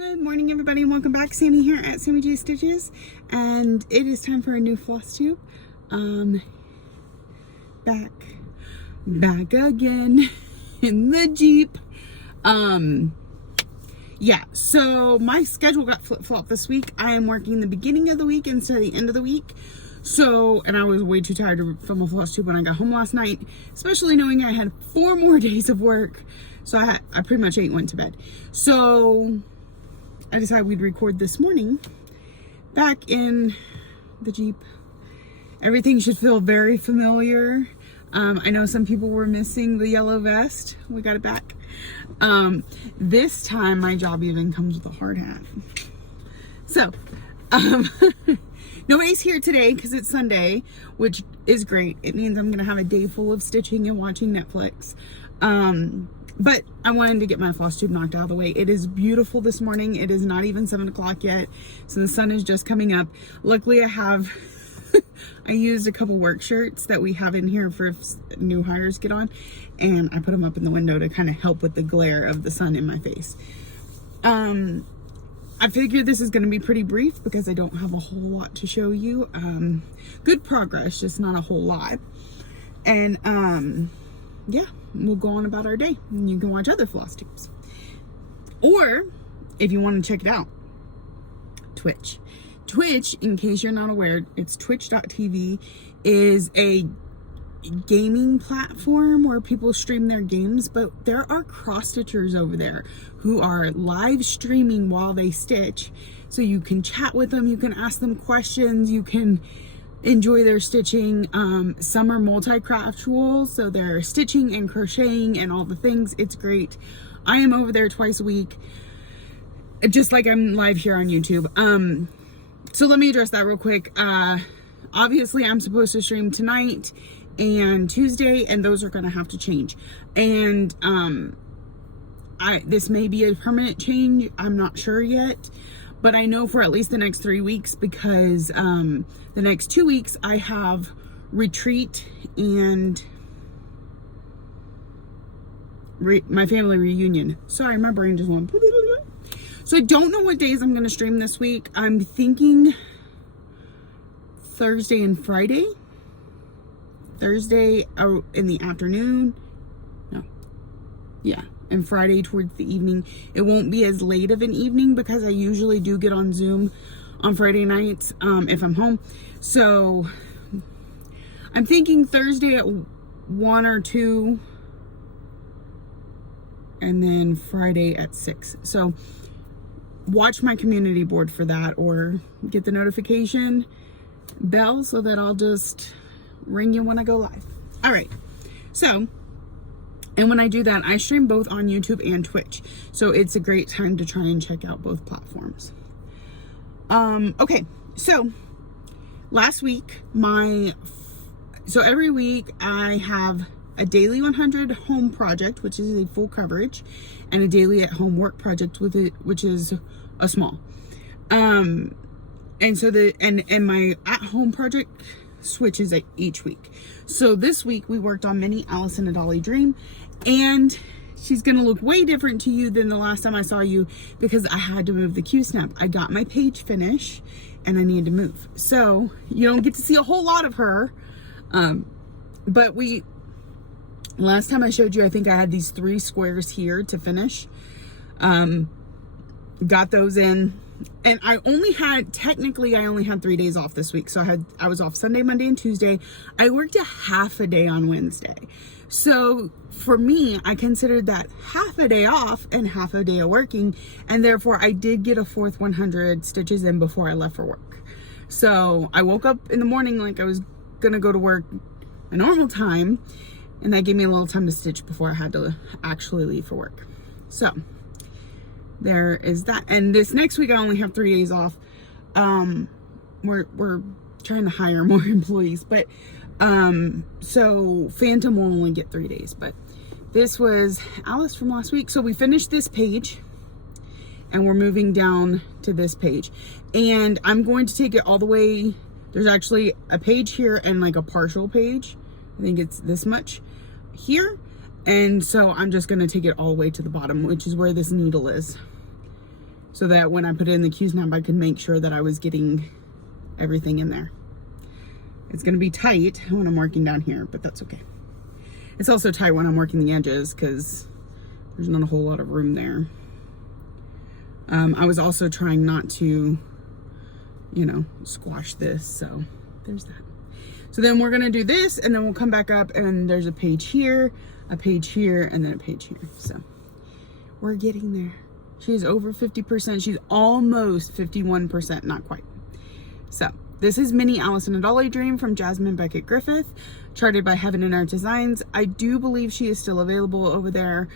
Good morning, everybody, and welcome back. Sammy here at Sammy J Stitches, and it is time for a new Flosstube. Back again in the Jeep. Yeah, so my schedule got flip-flopped this week. I am working the beginning of the week instead of the end of the week. So, and I was way too tired to film a Flosstube when I got home last night, especially knowing I had 4 more days of work. So I pretty much ate, went to bed. So I decided we'd record this morning back in the Jeep. Everything should feel very familiar. I know some people were missing the yellow vest. We got it back. This time my job even comes with a hard hat. So, nobody's here today because it's Sunday, which is great. It means I'm gonna have a day full of stitching and watching Netflix. But I wanted to get my Flosstube knocked out of the way. It is beautiful this morning. It is not even 7 o'clock yet, so the sun is just coming up. Luckily, I have, I used a couple work shirts that we have in here for if new hires get on, and I put them up in the window to kind of help with the glare of the sun in my face. I figured this is going to be pretty brief because I don't have a whole lot to show you. Good progress, just not a whole lot. And yeah, we'll go on about our day and you can watch other Flosstubes. Or if you want to check it out, Twitch. Twitch, in case you're not aware, it's twitch.tv, is a gaming platform where people stream their games, but there are cross stitchers over there who are live streaming while they stitch. So you can chat with them, you can ask them questions, you can enjoy their stitching. Some are multi-craftual, so they're stitching and crocheting and all the things. It's great. I am over there twice a week, just like I'm live here on YouTube. So let me address that real quick. Obviously I'm supposed to stream tonight and Tuesday, and those are gonna have to change. And this may be a permanent change, I'm not sure yet, but I know for at least the next 3 weeks because the next 2 weeks I have retreat and my family reunion. Sorry, my brain just went. So I don't know what days I'm going to stream this week. I'm thinking Thursday and Friday. Thursday in the afternoon. No. Yeah. And Friday towards the evening. It won't be as late of an evening because I usually do get on Zoom on Friday nights if I'm home. So I'm thinking Thursday at 1 or 2 and then Friday at 6. So watch my community board for that, or get the notification bell so that I'll just ring you when I go live. All right. So, and when I do that, I stream both on YouTube and Twitch. So it's a great time to try and check out both platforms. Okay, so last week, so every week I have a daily 100 home project, which is a full coverage, and a daily at home work project with it, which is a small. And so and my at home project switches each week. So this week we worked on Mini Alison Dolly Dream, and she's gonna look way different to you than the last time I saw you because I had to move the Q-snap. I got my page finish and I needed to move. So you don't get to see a whole lot of her. But last time I showed you, I think I had these 3 squares here to finish. Got those in. And I only had 3 days off this week. So I was off Sunday, Monday, and Tuesday. I worked a half a day on Wednesday. So for me, I considered that half a day off and half a day of working. And therefore I did get a 4th 100 stitches in before I left for work. So I woke up in the morning like I was gonna go to work a normal time. And that gave me a little time to stitch before I had to actually leave for work. So there is that. And this next week I only have 3 days off. We're trying to hire more employees, but so Phantom will only get 3 days. But this was Alice from last week. So we finished this page and we're moving down to this page, and I'm going to take it all the way. There's actually a page here and like a partial page. I think it's this much here. And so I'm just going to take it all the way to the bottom, which is where this needle is. so that when I put it in the Q-snap, I could make sure that I was getting everything in there. It's going to be tight when I'm working down here, but that's okay. It's also tight when I'm working the edges because there's not a whole lot of room there. I was also trying not to, you know, squash this, so there's that. So then we're gonna do this, and then we'll come back up, and there's a page here, and then a page here. So we're getting there. She is over 50%. She's almost 51%, not quite. So this is Mini Alison Dolly Dream from Jasmine Beckett Griffith, charted by Heaven and Art Designs. I do believe she is still available over there.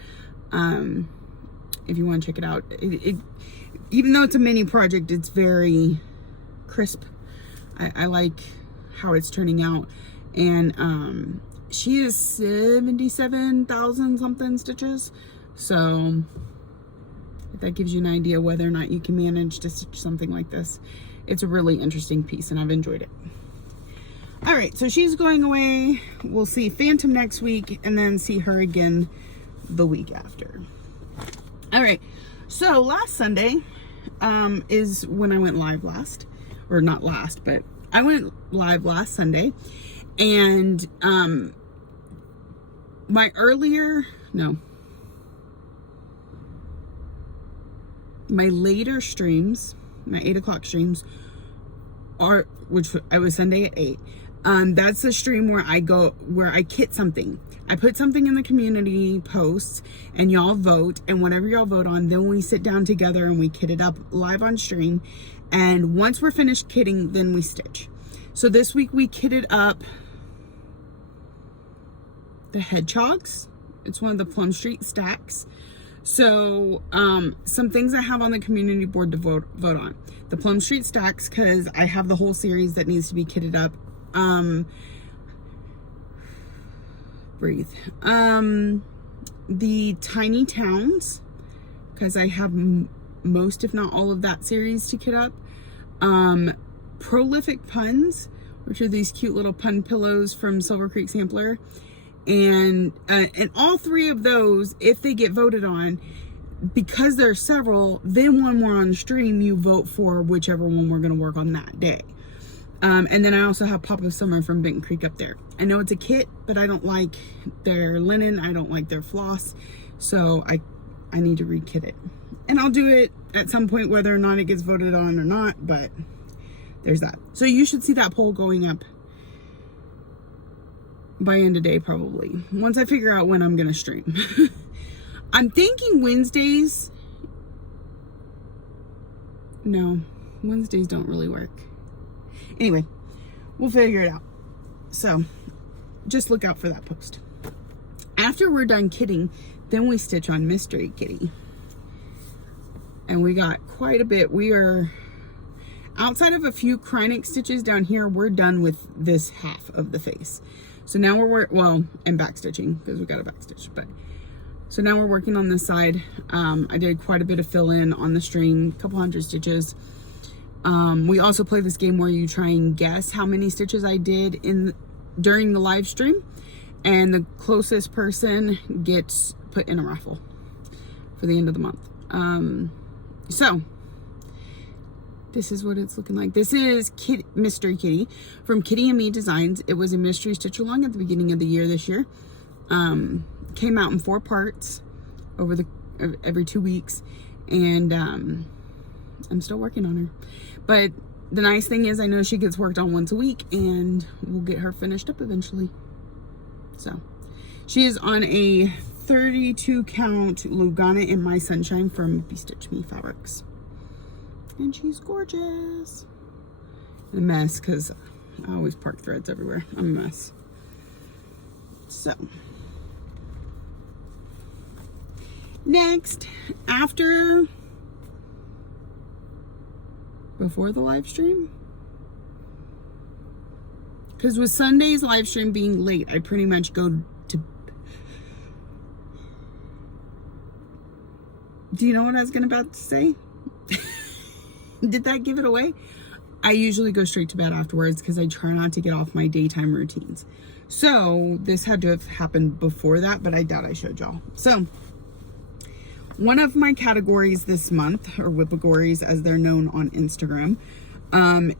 If you want to check it out. Even though it's a mini project, it's very crisp. I like how it's turning out. And she is 77,000 something stitches. So if that gives you an idea whether or not you can manage to stitch something like this. It's a really interesting piece, and I've enjoyed it. All right, so she's going away. We'll see Phantom next week, and then see her again the week after. All right, so last Sunday is when I went live last, or not last, but I went live last Sunday, and my later streams, my 8 o'clock streams are, which I was Sunday at 8. That's the stream where I kit something. I put something in the community posts and y'all vote, and whatever y'all vote on, then we sit down together and we kit it up live on stream. And once we're finished kitting, then we stitch. So this week we kitted up the hedgehogs. It's one of the Plum Street stacks. So some things I have on the community board to vote on. The Plum Street stacks, because I have the whole series that needs to be kitted up. Breathe. The Tiny Towns, because I have most, if not all, of that series to kit up. Prolific Puns, which are these cute little pun pillows from Silver Creek Sampler. And all three of those, if they get voted on, because there are several, then when we're on stream, you vote for whichever one we're going to work on that day. And then I also have Pop of Summer from Benton Creek up there. I know it's a kit, but I don't like their linen. I don't like their floss. So I need to re-kit it. And I'll do it at some point, whether or not it gets voted on or not, but there's that. So you should see that poll going up by end of day, probably, once I figure out when I'm gonna stream. I'm thinking Wednesdays. No, Wednesdays don't really work. Anyway, we'll figure it out. So just look out for that post. After we're done kitting, then we stitch on Mystery Kitty. And we got quite a bit. We are, outside of a few Krynic stitches down here, we're done with this half of the face. So now we're, well, and back stitching, because we got a back stitch, but so now we're working on this side. I did quite a bit of fill in on the stream, a couple hundred stitches. We also play this game where you try and guess how many stitches I did during the live stream, and the closest person gets put in a raffle for the end of the month. So this is what it's looking like. This is Mystery Kitty from Kitty and Me Designs. It was a mystery stitch along at the beginning of the year this year. Came out in 4 parts over every 2 weeks, and I'm still working on her. But the nice thing is I know she gets worked on once a week, and we'll get her finished up eventually. So she is on a 32 count Lugana in My Sunshine from Bestitch Me Fabrics. And she's gorgeous. A mess, because I always park threads everywhere. I'm a mess. So next, before the live stream, because with Sunday's live stream being late, I pretty much go to, do you know what I was about to say? Did that give it away? I usually go straight to bed afterwards because I try not to get off my daytime routines. So this had to have happened before that, but I doubt I showed y'all. So one of my categories this month, or whippagories as they're known on Instagram,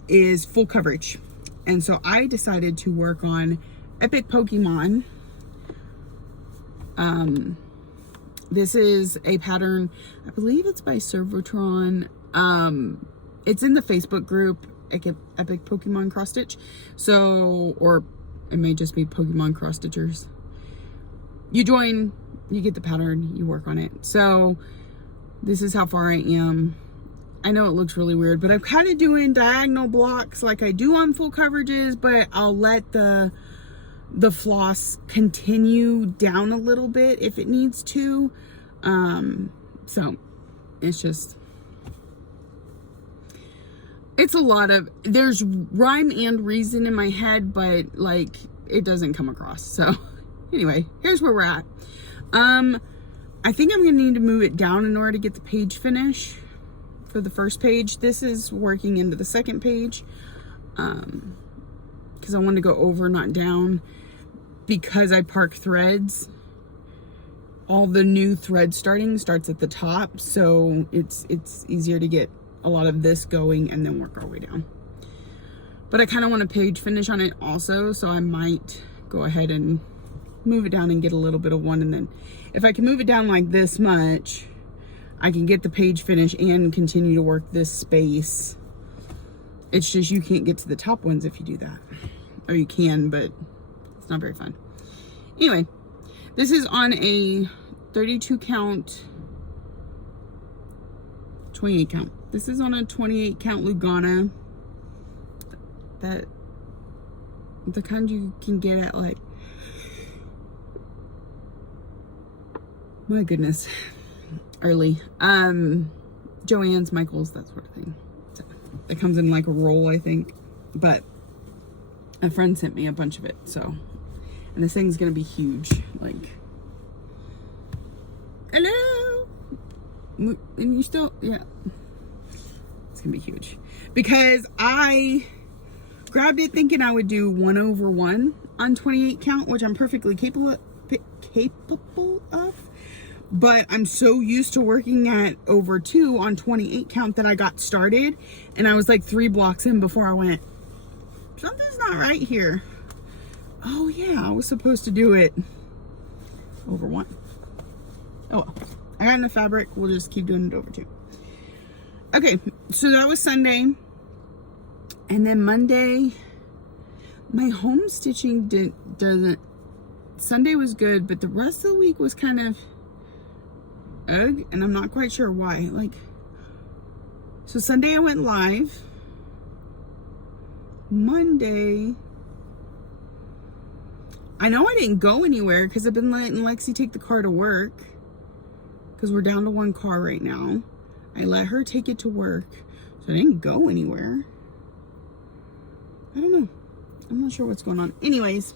is full coverage. And so I decided to work on Epic Pokemon. This is a pattern, I believe it's by Servotron. It's in the Facebook group, Epic Pokemon Cross Stitch. So, or it may just be Pokemon Cross Stitchers. You join, you get the pattern, you work on it. So this is how far I am. I know it looks really weird, but I'm kind of doing diagonal blocks like I do on full coverages, but I'll let the floss continue down a little bit if it needs to. So it's just, it's a lot of, there's rhyme and reason in my head, but like it doesn't come across. So anyway, here's where we're at. I think I'm gonna need to move it down in order to get the page finish for the first page. This is working into the second page, because I want to go over, not down, because I park threads. All the new thread starts at the top, so it's easier to get a lot of this going and then work our way down. But I kind of want a page finish on it also, so I might go ahead and move it down and get a little bit of one, and then if I can move it down like this much, I can get the page finish and continue to work this space. It's just you can't get to the top ones if you do that. Or you can, but it's not very fun. Anyway, this is on a 32 count, 28 count. This is on a 28 count Lugana. That, the kind you can get at like, my goodness, early. Joann's, Michael's, that sort of thing. So it comes in like a roll, I think. But a friend sent me a bunch of it, so. And this thing's gonna be huge. Like, hello? And you still, yeah. It's gonna be huge. Because I grabbed it thinking I would do 1/1 on 28 count, which I'm perfectly capable of. But I'm so used to working at over 2 on 28 count that I got started, and I was like 3 blocks in before I went, something's not right here. Oh yeah, I was supposed to do it over 1. Oh well, I got enough fabric, we'll just keep doing it over 2. Okay, so that was Sunday. And then Monday, my home stitching doesn't, Sunday was good, but the rest of the week was kind of ugh, and I'm not quite sure why. Like, so Sunday I went live. Monday, I know I didn't go anywhere because I've been letting Lexi take the car to work, because we're down to 1 car right now. I let her take it to work, so I didn't go anywhere. I don't know, I'm not sure what's going on. Anyways,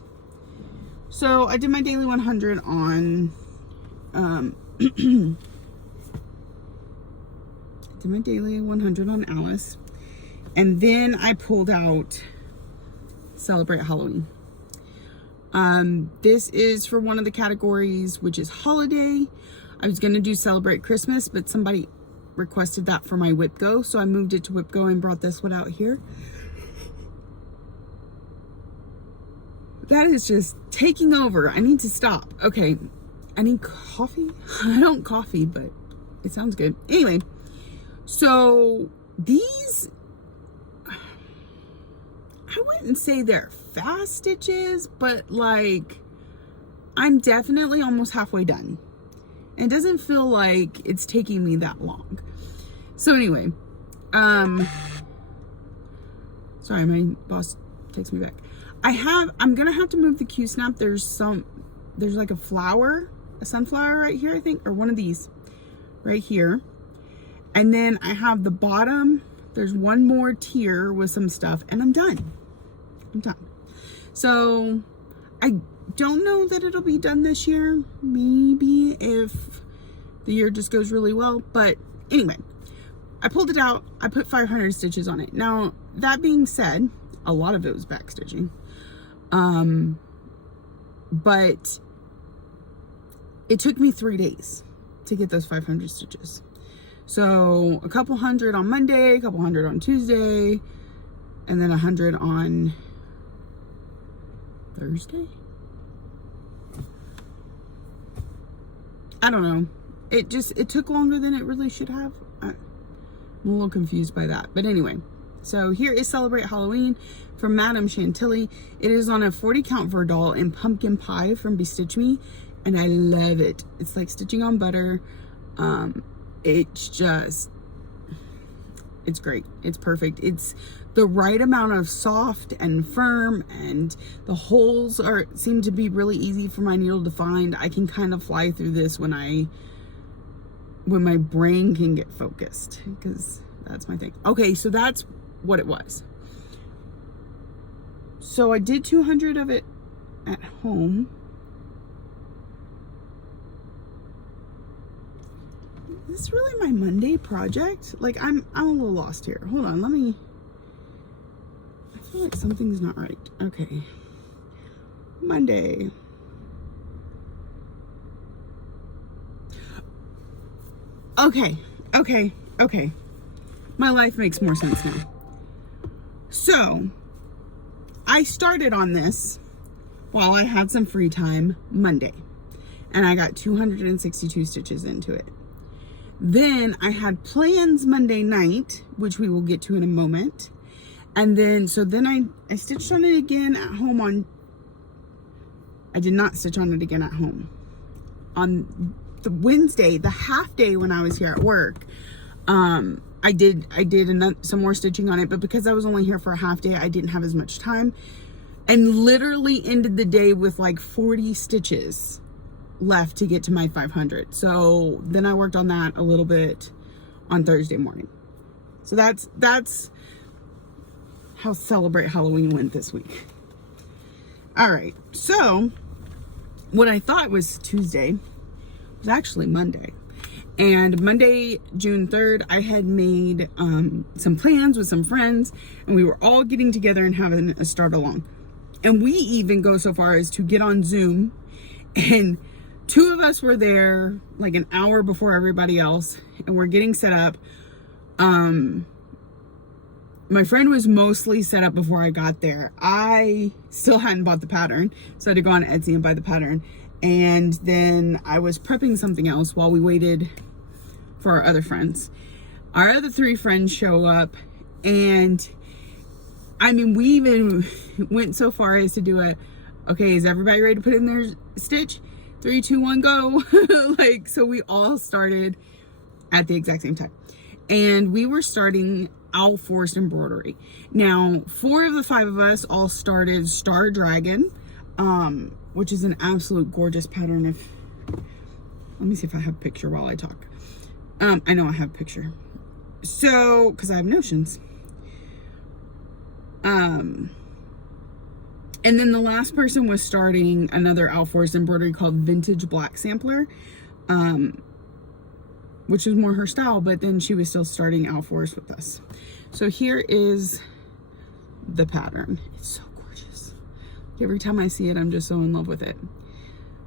so I did my daily 100 on did my daily 100 on Alice, and then I pulled out Celebrate Halloween. This is for one of the categories, which is holiday. I was gonna do Celebrate Christmas, but somebody requested that for my Whip Go, so I moved it to Whip Go and brought this one out here. That is just taking over. I need to stop. Okay, I need coffee. I don't coffee, but it sounds good. Anyway, so these, I wouldn't say they're fast stitches, but like, I'm definitely almost halfway done. It doesn't feel like it's taking me that long. So anyway, sorry, my boss takes me back. I'm gonna have to move the Q-snap. There's like a flower, a sunflower right here, I think, or one of these right here. And then I have the bottom, there's one more tier with some stuff, and I'm done. I'm done. So I don't know that it'll be done this year. Maybe if the year just goes really well. But anyway, I pulled it out. I put 500 stitches on it. Now, that being said, a lot of it was back stitching. But it took me 3 days to get those 500 stitches. So a couple hundred on Monday, a couple hundred on Tuesday, and then 100 on Thursday. I don't know. It took longer than it really should have. I'm a little confused by that. But anyway, so here is Celebrate Halloween from Madame Chantilly. It is on a 40 count Verdal in pumpkin pie from Bestitch Me, and I love it. It's like stitching on butter. It's great. It's perfect. It's the right amount of soft and firm, and the holes seem to be really easy for my needle to find. I can kind of fly through this when my brain can get focused, because that's my thing. Okay, so that's what it was. So I did 200 of it at home. Is this really my Monday project? Like, I'm a little lost here. Hold on, I feel like something's not right. Okay. Monday. Okay. My life makes more sense now. So, I started on this while I had some free time Monday, and I got 262 stitches into it. Then I had plans Monday night, which we will get to in a moment. And then, I stitched on it again at home I did not stitch on it again at home. On the Wednesday, the half day when I was here at work, I did some more stitching on it, but because I was only here for a half day, I didn't have as much time, and literally ended the day with like 40 stitches left to get to my 500. So then I worked on that a little bit on Thursday morning. So that's how Celebrate Halloween went this week. All right, so what I thought was Tuesday was actually Monday. And Monday, June 3rd, I had made some plans with some friends, and we were all getting together and having a start along. And we even go so far as to get on Zoom, and 2 of us were there like an hour before everybody else, and we're getting set up. My friend was mostly set up before I got there. I still hadn't bought the pattern, so I had to go on Etsy and buy the pattern. And then I was prepping something else while we waited for our other friends. Our other 3 friends show up, and I mean, we even went so far as to do okay, is everybody ready to put in their stitch? 3, 2, 1, go. Like, so we all started at the exact same time. And we were starting Owl Forest embroidery. Now, 4 of the 5 of us all started Star Dragon, which is an absolute gorgeous pattern. Let me see if I have a picture while I talk. I know I have a picture. So, because I have notions. And then the last person was starting another Owl Forest embroidery called Vintage Black Sampler, which was more her style, but then she was still starting Owl Forest with us. So here is the pattern. It's so gorgeous. Every time I see it, I'm just so in love with it.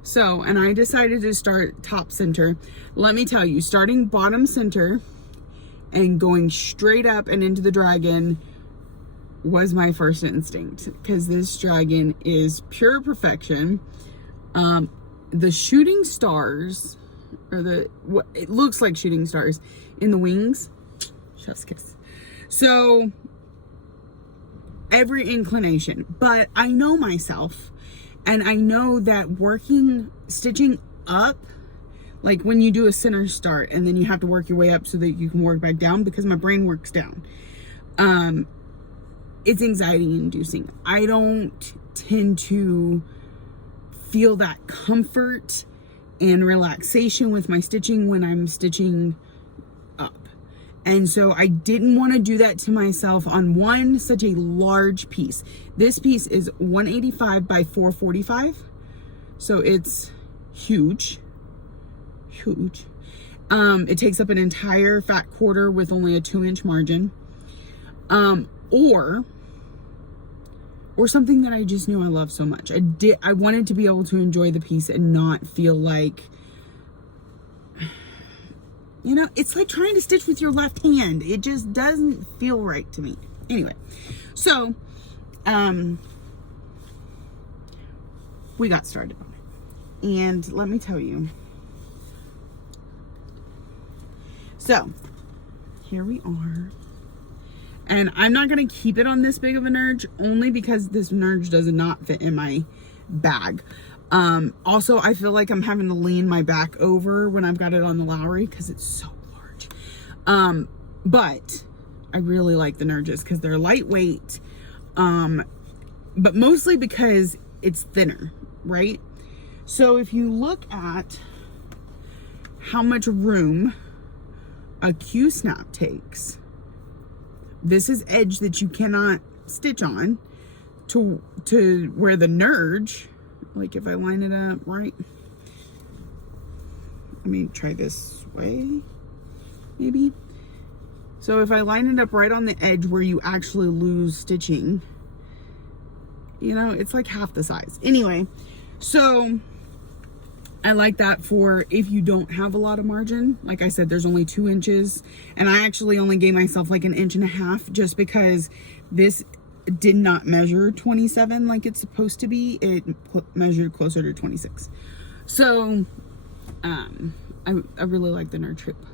So, and I decided to start top center. Let me tell you, starting bottom center and going straight up and into the dragon was my first instinct, because this dragon is pure perfection. The shooting stars, or what it looks like shooting stars in the wings, chef's kiss. So every inclination, but I know myself, and I know that stitching up, like when you do a center start and then you have to work your way up so that you can work back down, because my brain works down. It's anxiety inducing. I don't tend to feel that comfort and relaxation with my stitching when I'm stitching up. And so I didn't want to do that to myself on such a large piece. This piece is 185 by 445. So it's huge. It takes up an entire fat quarter with only a 2-inch margin. Or something that I just knew I loved so much. I wanted to be able to enjoy the piece and not feel like You know, it's like trying to stitch with your left hand. It just doesn't feel right to me. Anyway, so we got started on it. And let me tell you. So, here we are. And I'm not going to keep it on this big of a nerge, only because this nerge does not fit in my bag. Also, I feel like I'm having to lean my back over when I've got it on the Lowry because it's so large. But I really like the nerges because they're lightweight, but mostly because it's thinner, right? So if you look at how much room a Q-snap takes, this is edge that you cannot stitch on to where the nerge, like if I line it up right, let me try this way, maybe. So if I line it up right on the edge where you actually lose stitching, you know, it's like half the size. Anyway, so I like that for if you don't have a lot of margin. Like I said, there's only 2 inches, and I actually only gave myself like 1.5 inches just because this did not measure 27 like it's supposed to be. It measured closer to 26. So I really like the nerge hoop.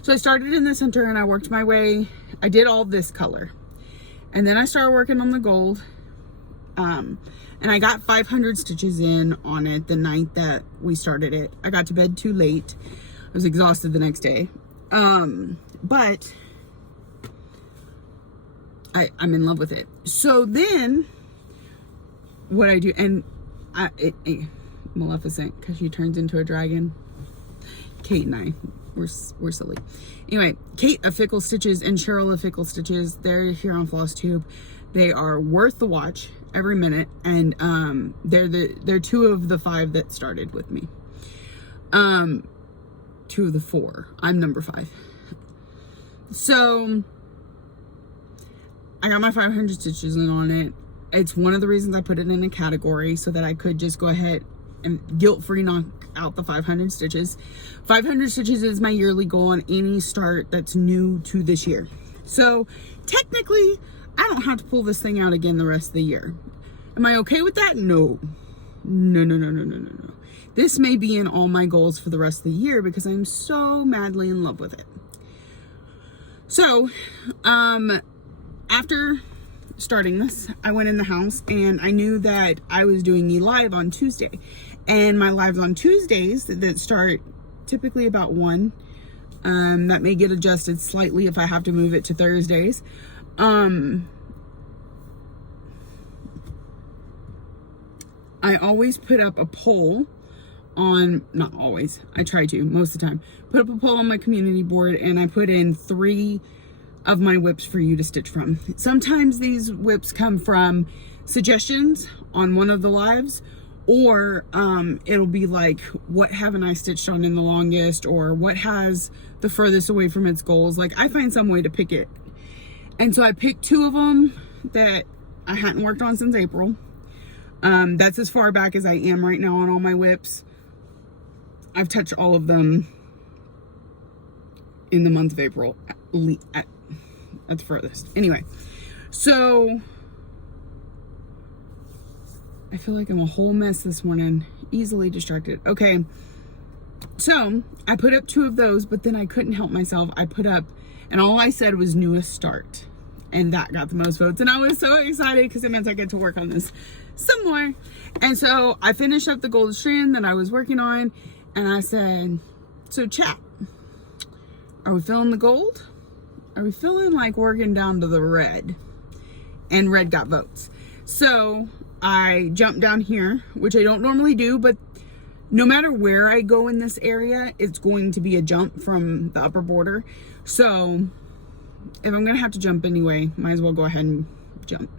So I started in the center and I worked my way. I did all this color, and then I started working on the gold, and I got 500 stitches in on it the night that we started it. I got to bed too late. I was exhausted the next day, but I'm in love with it. So then what I do, and Maleficent, because she turns into a dragon. Kate and I, we're silly. Anyway, Kate of Fickle Stitches and Cheryl of Fickle Stitches, they're here on Flosstube. They are worth the watch every minute, and they're 2 of the 5 that started with me. 2 of the 4. I'm number 5. So I got my 500 stitches in on it. It's one of the reasons I put it in a category, so that I could just go ahead and guilt-free knock out the 500 stitches. 500 stitches is my yearly goal on any start that's new to this year. So technically, I don't have to pull this thing out again the rest of the year. Am I okay with that? No. No. This may be in all my goals for the rest of the year because I'm so madly in love with it. So, after starting this, I went in the house and I knew that I was doing a live on Tuesday. And my lives on Tuesdays that start typically about 1, that may get adjusted slightly if I have to move it to Thursdays. I always put up a poll on, not always, I try to most of the time, put up a poll on my community board, and I put in 3 of my whips for you to stitch from. Sometimes these whips come from suggestions on one of the lives, or it'll be like, what haven't I stitched on in the longest, or what has the furthest away from its goals. Like, I find some way to pick it. And so I picked 2 of them that I hadn't worked on since April. That's as far back as I am right now on all my whips. I've touched all of them in the month of April at the furthest. Anyway, so I feel like I'm a whole mess this morning, easily distracted. Okay, so I put up 2 of those, but then I couldn't help myself. I put up, and all I said was newest start, and that got the most votes, and I was so excited because it meant I get to work on this some more. And so I finished up the gold strand that I was working on, and I said, so chat, are we feeling the gold? Are we feeling like working down to the red? And red got votes. So I jumped down here, which I don't normally do, but no matter where I go in this area, it's going to be a jump from the upper border. So if I'm gonna have to jump anyway, might as well go ahead and jump.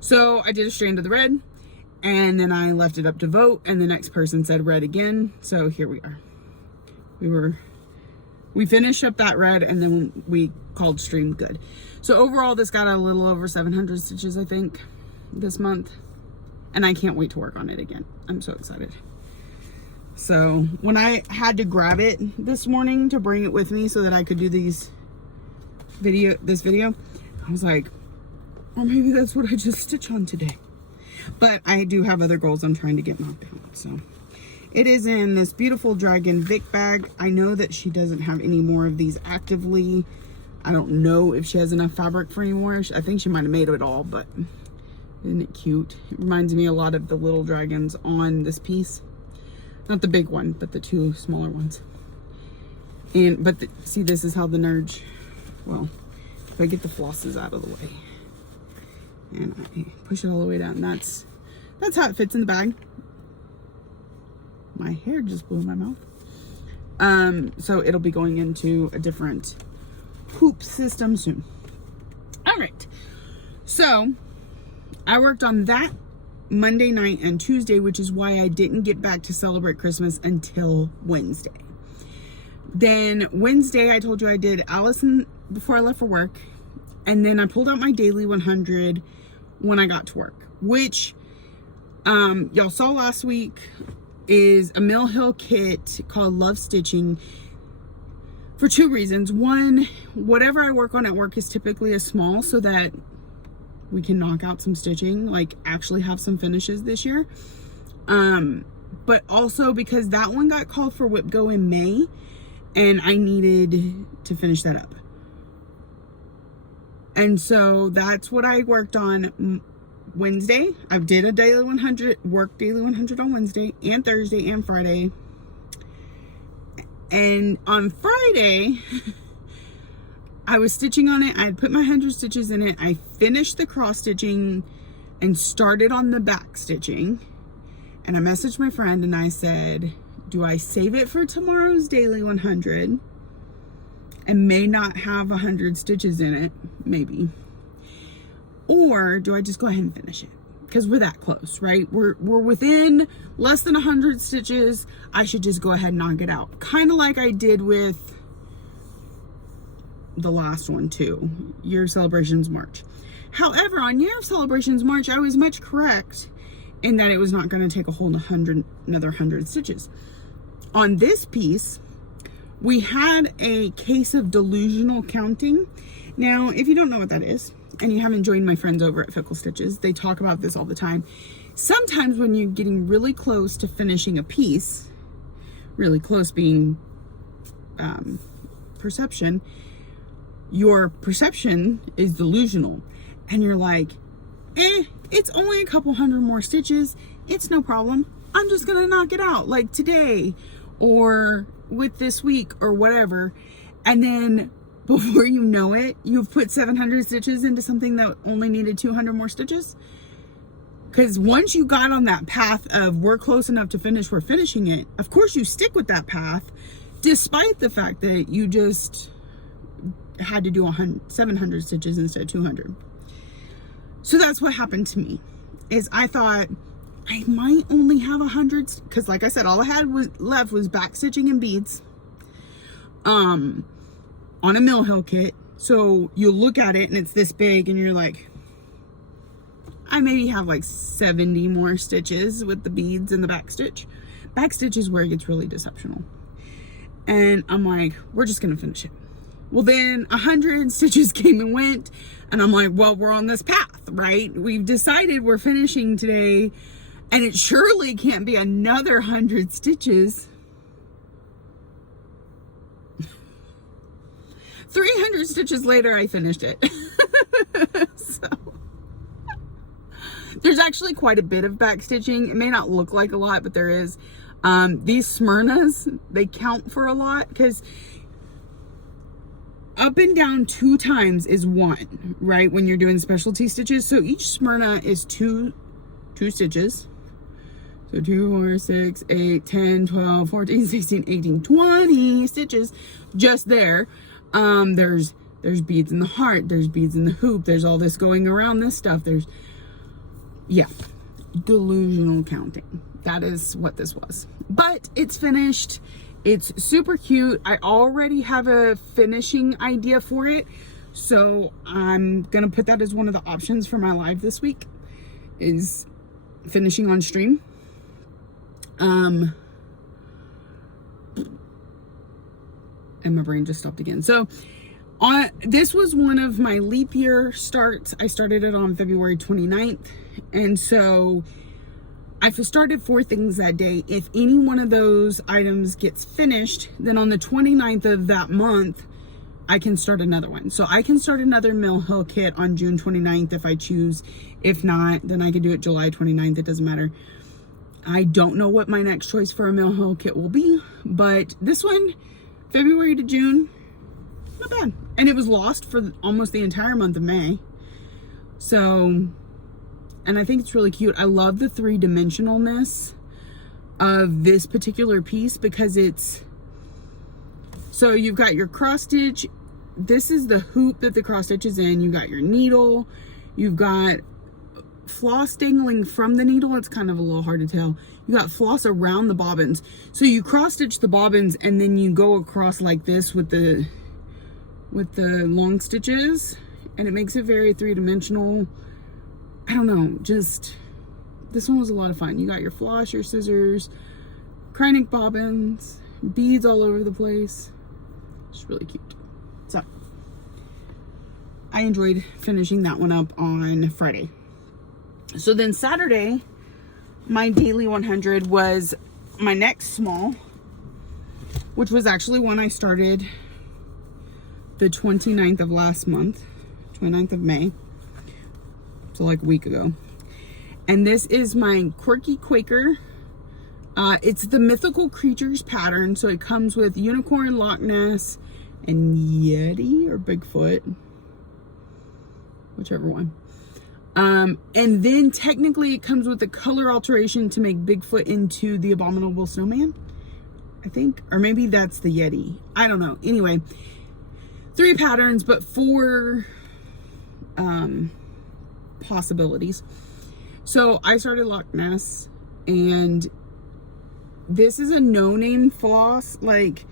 So I did a strand of the red, and then I left it up to vote, and the next person said red again. So here we are. We finished up that red, and then we called stream good. So overall, this got a little over 700 stitches, I think, this month. And I can't wait to work on it again. I'm so excited. So when I had to grab it this morning to bring it with me so that I could do this video, I was like, oh, maybe that's what I just stitch on today. But I do have other goals I'm trying to get knocked out. So it is in this beautiful Dragon Vic bag. I know that she doesn't have any more of these actively. I don't know if she has enough fabric for any more. I think she might have made it all, but isn't it cute? It reminds me a lot of the little dragons on this piece. Not the big one, but the two smaller ones. And see, this is how the nerge, well, if I get the flosses out of the way and I push it all the way down, that's how it fits in the bag. My hair just blew in my mouth. So it'll be going into a different hoop system soon. All right, so I worked on that Monday night and Tuesday, which is why I didn't get back to celebrate Christmas until Wednesday. Then Wednesday, I told you I did Alison before I left for work, and then I pulled out my daily 100 when I got to work, which y'all saw last week is a Mill Hill kit called Love Stitching for two reasons. One, whatever I work on at work is typically a small so that we can knock out some stitching, like actually have some finishes this year. But also because that one got called for Whip Go in May and I needed to finish that up. And so that's what I worked on Wednesday. I did a daily 100, work daily 100 on Wednesday and Thursday and Friday. And on Friday, I was stitching on it. I had put my 100 stitches in it. I finished the cross stitching and started on the back stitching. And I messaged my friend and I said, do I save it for tomorrow's daily 100 and may not have 100 stitches in it, maybe, or do I just go ahead and finish it? Because we're that close, right? We're within less than 100 stitches. I should just go ahead and knock it out. Kind of like I did with the last one too, Year of Celebrations March. However, on Year of Celebrations March, I was much correct in that it was not going to take a whole another 100 stitches. On this piece, we had a case of delusional counting. Now, if you don't know what that is, and you haven't joined my friends over at Fickle Stitches, they talk about this all the time. Sometimes when you're getting really close to finishing a piece, really close being perception, your perception is delusional. And you're like, it's only a couple hundred more stitches. It's no problem. I'm just gonna knock it out like today or with this week or whatever. And then before you know it, you've put 700 stitches into something that only needed 200 more stitches. Because once you got on that path of we're close enough to finish, we're finishing it, of course you stick with that path, despite the fact that you just had to do 700 stitches instead of 200. So that's what happened to me, is I thought I might only have 100, because like I said, all I had left was back stitching and beads on a Mill Hill kit. So you look at it and it's this big and you're like, I maybe have like 70 more stitches with the beads and the back stitch. Back stitch is where it gets really deceptional. And I'm like, we're just gonna finish it. Well, then 100 stitches came and went, and I'm like, well, we're on this path, right? We've decided we're finishing today, and it surely can't be another 100 stitches. 300 stitches later, I finished it. So there's actually quite a bit of back stitching. It may not look like a lot, but there is. These Smyrnas, they count for a lot, because up and down 2 times is 1, right? When you're doing specialty stitches. So each Smyrna is two stitches. So 2, 4, 6, 8, 10, 12, 14, 16, 18, 20 stitches just there. There's beads in the heart. There's beads in the hoop. There's all this going around this stuff. Yeah, delusional counting. That is what this was. But it's finished. It's super cute. I already have a finishing idea for it. So I'm going to put that as one of the options for my live this week, is finishing on stream. and my brain just stopped again. So this was one of my leap year starts. I started it on February 29th. And so I started 4 things that day. If any one of those items gets finished, then on the 29th of that month, I can start another one. So I can start another Mill Hill kit on June 29th if I choose. If not, then I can do it July 29th. It doesn't matter. I don't know what my next choice for a Mill Hill kit will be, but this one, February to June, not bad. And it was lost for almost the entire month of May. So, and I think it's really cute. I love the 3-dimensionalness of this particular piece because it's, so you've got your cross stitch. This is the hoop that the cross stitch is in. You got your needle. You've got floss dangling from the needle. It's kind of a little hard to tell. You got floss around the bobbins. So you cross stitch the bobbins and then you go across like this with the long stitches, and it makes it very 3-dimensional. I don't know, just this one was a lot of fun. You got your floss, your scissors, Kreinik bobbins, beads all over the place. It's really cute. So I enjoyed finishing that one up on Friday. So then Saturday, my daily 100 was my next small, which was actually when I started the 29th of last month, 29th of May. So like a week ago. And this is my Quirky Quaker. It's the Mythical Creatures pattern. So it comes with Unicorn, Loch Ness, and Yeti or Bigfoot. Whichever one. And then technically it comes with the color alteration to make Bigfoot into the Abominable Snowman, I think. Or maybe that's the Yeti. I don't know. Anyway, 3 patterns, but 4 possibilities. So I started Loch Ness, and this is a no-name floss. Like,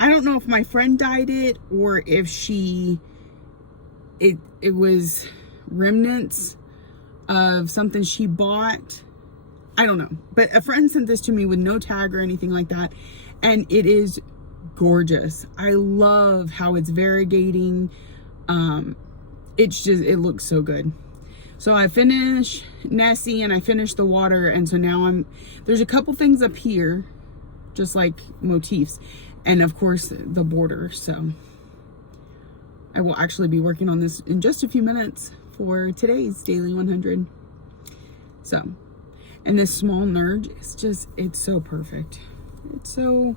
I don't know if my friend dyed it or if it was remnants of something she bought. I don't know, but a friend sent this to me with no tag or anything like that, and it is gorgeous. I love how it's variegating. It looks so good. So I finished Nessie and I finished the water, and so now there's a couple things up here, just like motifs, and of course the border. So I will actually be working on this in just a few minutes for today's daily 100. So, and this small nerd is it's so perfect. It's so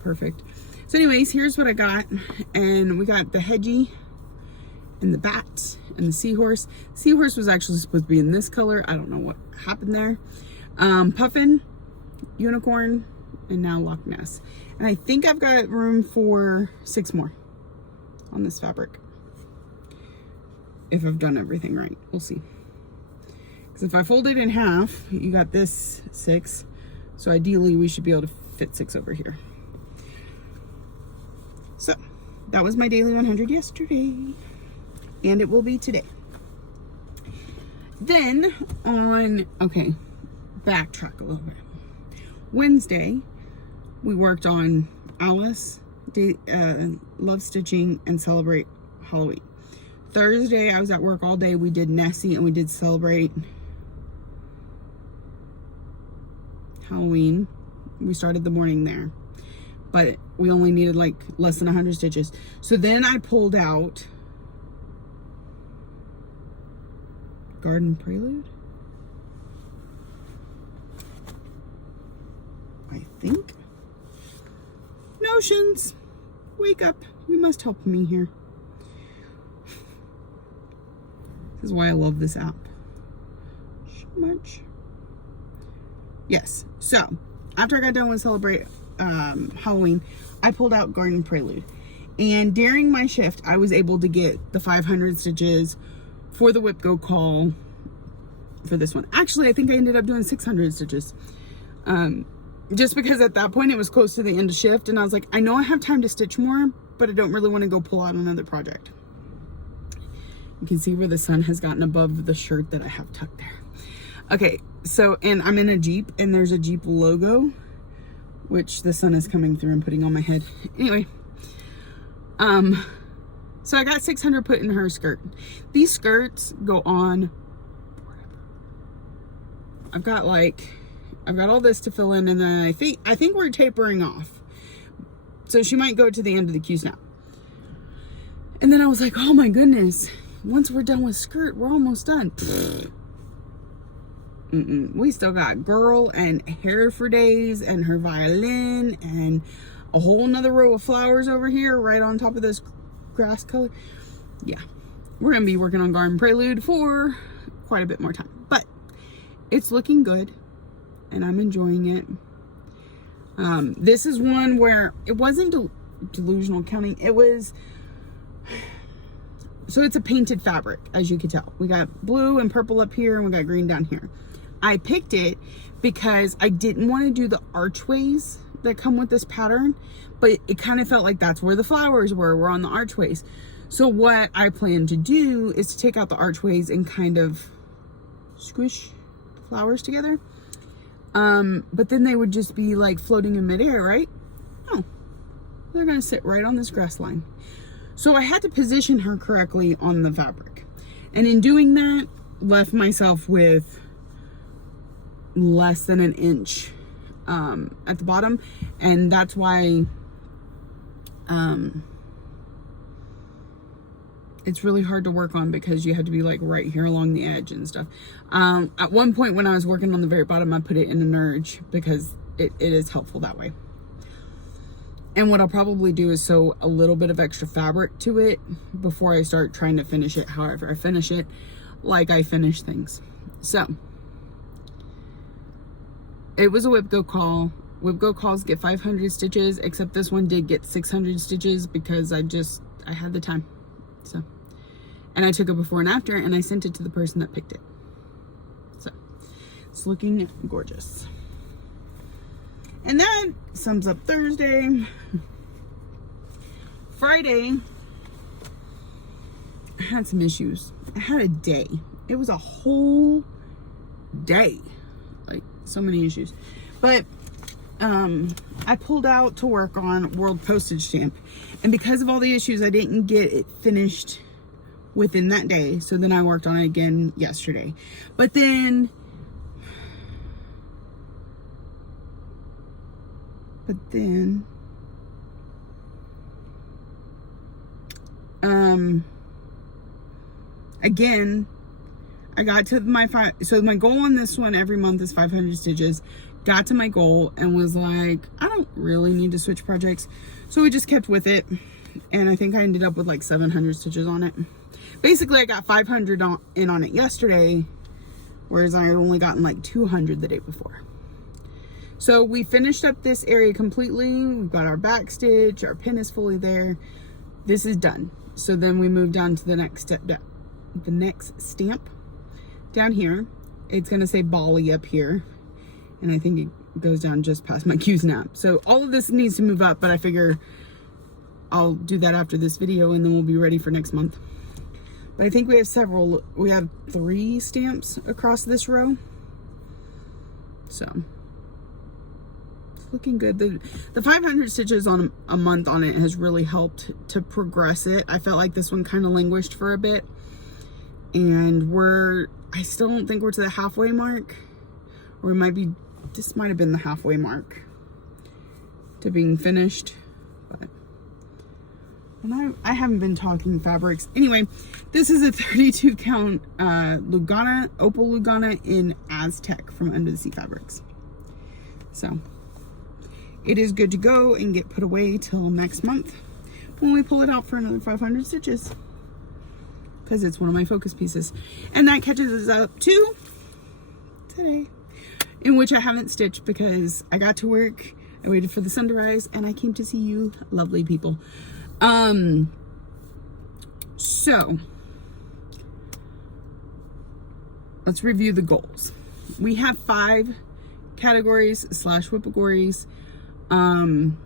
perfect. So anyways, here's what I got. And we got the hedgie and the bat and the seahorse. Seahorse was actually supposed to be in this color. I don't know what happened there. Puffin, unicorn, and now Loch Ness. And I think I've got room for 6 more on this fabric. If I've done everything right, we'll see. Because if I fold it in half, you got this 6. So ideally we should be able to fit 6 over here. So that was my daily 100 yesterday, and it will be today. Then backtrack a little bit. Wednesday, we worked on Alice, Love Stitching, and Celebrate Halloween. Thursday, I was at work all day. We did Nessie and we did Celebrate Halloween. We started the morning there, but we only needed like less than 100 stitches. So then I pulled out Garden Prelude, I think. Notions, wake up. You must help me here. This is why I love this app so much. Yes, so after I got done with Celebrate Halloween, I pulled out Garden Prelude. And during my shift, I was able to get the 500 stitches for the whip go call for this one. Actually, I think I ended up doing 600 stitches. Just because at that point it was close to the end of shift, and I was like, I know I have time to stitch more, but I don't really want to go pull out another project. You can see where the sun has gotten above the shirt that I have tucked there. Okay, so, and I'm in a Jeep, and there's a Jeep logo which the sun is coming through and putting on my head. Anyway, so I got 600 put in her skirt. These skirts go on forever. I've got all this to fill in, and then I think we're tapering off. So she might go to the end of the Q-snap. And then I was like, oh my goodness, once we're done with skirt, we're almost done. We still got girl and hair for days and her violin and a whole nother row of flowers over here right on top of this grass color. Yeah, we're gonna be working on Garden Prelude for quite a bit more time, but it's looking good and I'm enjoying it. This is one where it wasn't delusional counting. It was, so it's a painted fabric, as you can tell. We got blue and purple up here and we got green down here. I picked it because I didn't want to do the archways that come with this pattern, but it kind of felt like that's where the flowers were on the archways. So what I plan to do is to take out the archways and kind of squish the flowers together. But then they would just be like floating in midair, right? Oh, they're gonna sit right on this grass line. So I had to position her correctly on the fabric. And in doing that, left myself with less than an inch at the bottom. And that's why it's really hard to work on, because you have to be like right here along the edge and stuff. At one point when I was working on the very bottom, I put it in an urge because it is helpful that way. And what I'll probably do is sew a little bit of extra fabric to it before I start trying to finish it. However I finish it, like I finish things. So it was a whip go call. Whip go calls get 500 stitches, except this one did get 600 stitches because I had the time. So, and I took a before and after and I sent it to the person that picked it. So it's looking gorgeous. And that sums up Thursday. Friday, I had some issues. I had a day. It was a whole day. Like, so many issues. But I pulled out to work on World Postage Stamp. And because of all the issues, I didn't get it finished within that day. So then I worked on it again yesterday. But then again, I got to so my goal on this one every month is 500 stitches. Got to my goal and was like, I don't really need to switch projects. So we just kept with it. And I think I ended up with like 700 stitches on it. Basically, I got 500 in on it yesterday, whereas I had only gotten like 200 the day before. So we finished up this area completely. We've got our back stitch, our pin is fully there. This is done. So then we move down to the next step, the next stamp down here. It's gonna say Bali up here. And I think it goes down just past my Q-snap. So all of this needs to move up, but I figure I'll do that after this video and then we'll be ready for next month. But I think we have 3 stamps across this row. So it's looking good. The 500 stitches on a month on it has really helped to progress it. I felt like this one kind of languished for a bit. And I still don't think we're to the halfway mark. Or this might have been the halfway mark to being finished. But I haven't been talking fabrics. Anyway, this is a 32 count Lugana, Opal Lugana in Aztec from Under the Sea Fabrics. So it is good to go and get put away till next month when we pull it out for another 500 stitches, because it's one of my focus pieces. And that catches us up to today, in which I haven't stitched because I got to work, I waited for the sun to rise, and I came to see you lovely people. So let's review the goals. We have 5 categories / whipagories. I'm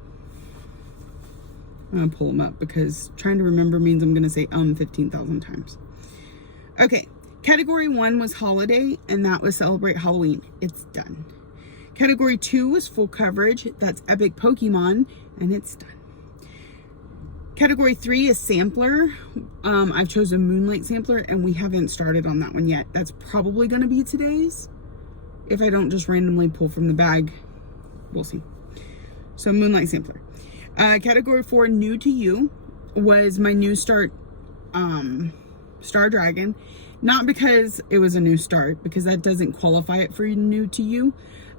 gonna pull them up because trying to remember means I'm gonna say 15,000 times. Okay, category 1 was holiday, and that was celebrate Halloween. It's done. Category 2 is full coverage. That's Epic Pokemon, and it's done. Category 3 is sampler. I've chosen Moonlight Sampler, and we haven't started on that one yet. That's probably going to be today's. If I don't just randomly pull from the bag, we'll see. So Moonlight Sampler. Category 4, New to You, was my new start Star Dragon. Not because it was a new start, because that doesn't qualify it for New to You.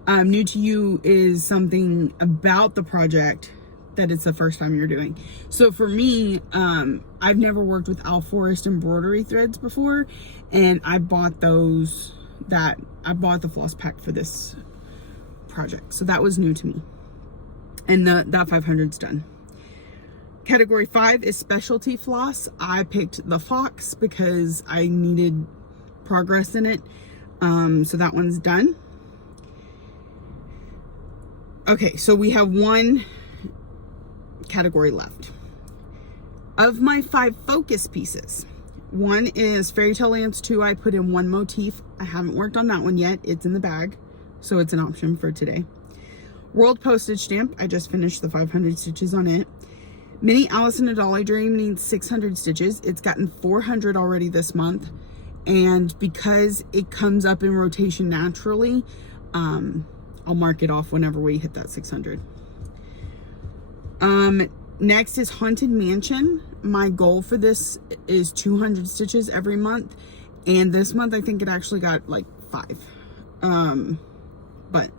New to You is something about the project that it's the first time you're doing. So for me, I've never worked with Owl Forest embroidery threads before, and I bought I bought the floss pack for this project. So that was new to me. And that 500's done. Category 5 is specialty floss. I picked the Fox because I needed progress in it. So that one's done. Okay, so we have one category left. Of my 5 focus pieces, one is Fairy Tale Lands 2. I put in one motif. I haven't worked on that one yet. It's in the bag, so it's an option for today. World Postage Stamp. I just finished the 500 stitches on it. Mini Alison Dolly Dream needs 600 stitches. It's gotten 400 already this month, and because it comes up in rotation naturally, I'll mark it off whenever we hit that 600. Next is Haunted Mansion. My goal for this is 200 stitches every month, and this month I think it actually got like 5. But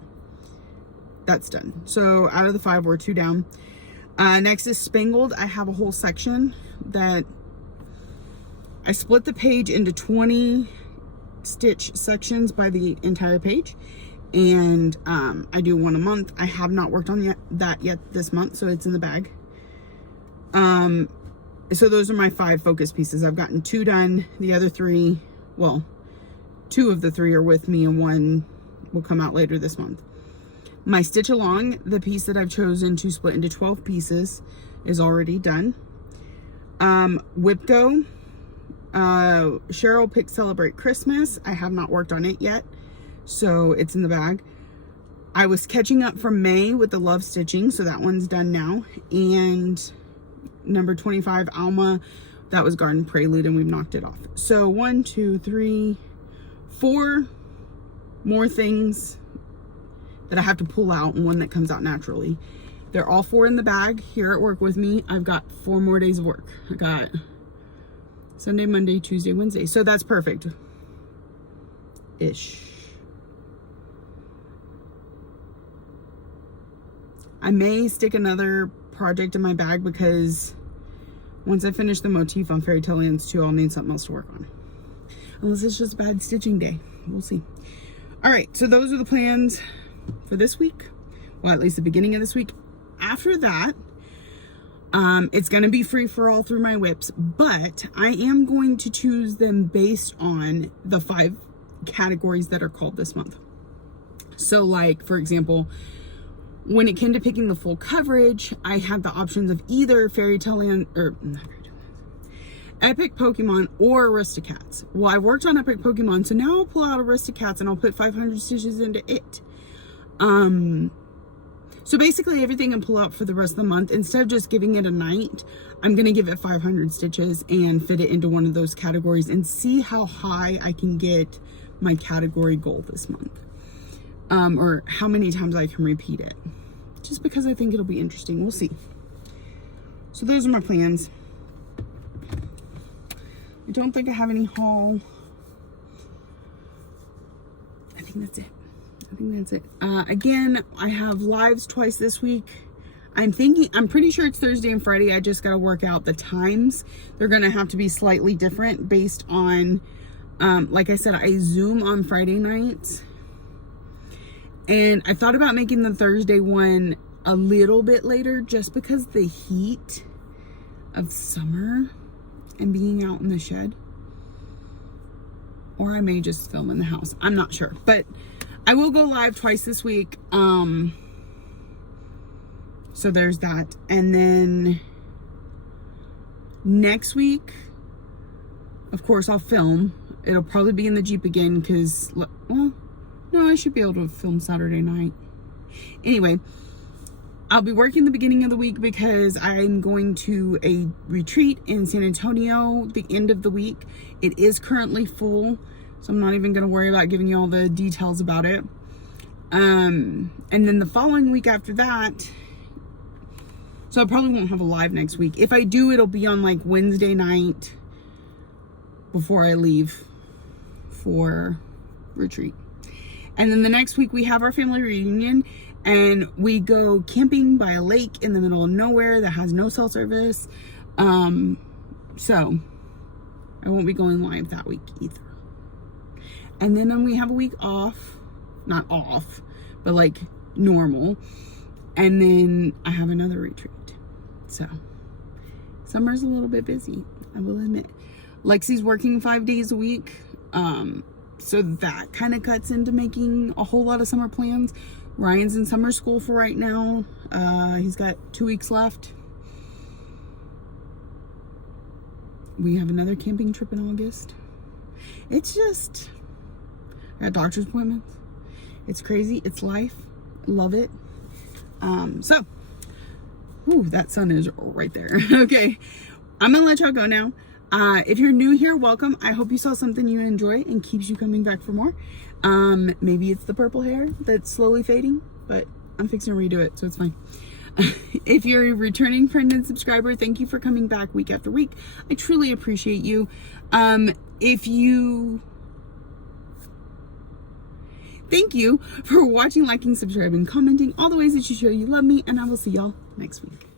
that's done. So out of the 5, we're 2 down. Next is Spangled. I have a whole section that I split the page into 20 stitch sections by the entire page, and I do one a month. I have not worked on that yet this month, so it's in the bag. So those are my 5 focus pieces. I've gotten 2 done. The other 3, well, 2 of the 3 are with me, and 1 will come out later this month. My Stitch Along, the piece that I've chosen to split into 12 pieces, is already done. Whipco, Cheryl picked Celebrate Christmas. I have not worked on it yet, so it's in the bag. I was catching up from May with the Love Stitching, so that one's done now. And number 25, Alma, that was Garden Prelude, and we've knocked it off. So 1, 2, 3, 4 more things that I have to pull out, and one that comes out naturally. They're all 4 in the bag here at work with me. I've got 4 more days of work. I got Sunday, Monday, Tuesday, Wednesday. So that's perfect. Ish. I may stick another project in my bag because once I finish the motif on Fairy Tale Lands 2, I'll need something else to work on. Unless it's just a bad stitching day. We'll see. All right, so those are the plans for this week. Well, at least the beginning of this week. After that, it's going to be free for all through my whips, but I am going to choose them based on the 5 categories that are called this month. So like, for example, when it came to picking the full coverage, I had the options of either Fairy Tale Land, or not Fairy Tale Lands, Epic Pokemon or Aristocats. Well, I worked on Epic Pokemon, so now I'll pull out Aristocats and I'll put 500 stitches into it. So basically everything I pull out for the rest of the month, instead of just giving it a night, I'm going to give it 500 stitches and fit it into one of those categories and see how high I can get my category goal this month. Or how many times I can repeat it. Just because I think it'll be interesting. We'll see. So those are my plans. I don't think I have any haul. I think that's it. Again, I have lives twice this week. I'm pretty sure it's Thursday and Friday. I just got to work out the times. They're going to have to be slightly different based on, like I said, I Zoom on Friday nights. And I thought about making the Thursday one a little bit later just because the heat of summer and being out in the shed. Or I may just film in the house. I'm not sure. But I will go live twice this week. So there's that. And then next week, of course, I'll film. It'll probably be in the Jeep again because, well, no, I should be able to film Saturday night. Anyway, I'll be working the beginning of the week because I'm going to a retreat in San Antonio the end of the week. It is currently full, so I'm not even going to worry about giving you all the details about it. And then the following week after that, so I probably won't have a live next week. If I do, it'll be on like Wednesday night before I leave for retreat. And then the next week we have our family reunion, and we go camping by a lake in the middle of nowhere that has no cell service. So I won't be going live that week either. And then we have a week off, not off, but like normal. And then I have another retreat. So summer's a little bit busy, I will admit. Lexi's working 5 days a week. So that kind of cuts into making a whole lot of summer plans. Ryan's in summer school for right now. He's got 2 weeks left. We have another camping trip in August. It's just, I got doctor's appointments. It's crazy. It's life. Love it. So, ooh, that sun is right there. Okay. I'm going to let y'all go now. If you're new here, welcome. I hope you saw something you enjoy and keeps you coming back for more. Maybe it's the purple hair that's slowly fading, but I'm fixing to redo it, so it's fine. If you're a returning friend and subscriber, thank you for coming back week after week. I truly appreciate you. Thank you for watching, liking, subscribing, commenting, all the ways that you show you love me, and I will see y'all next week.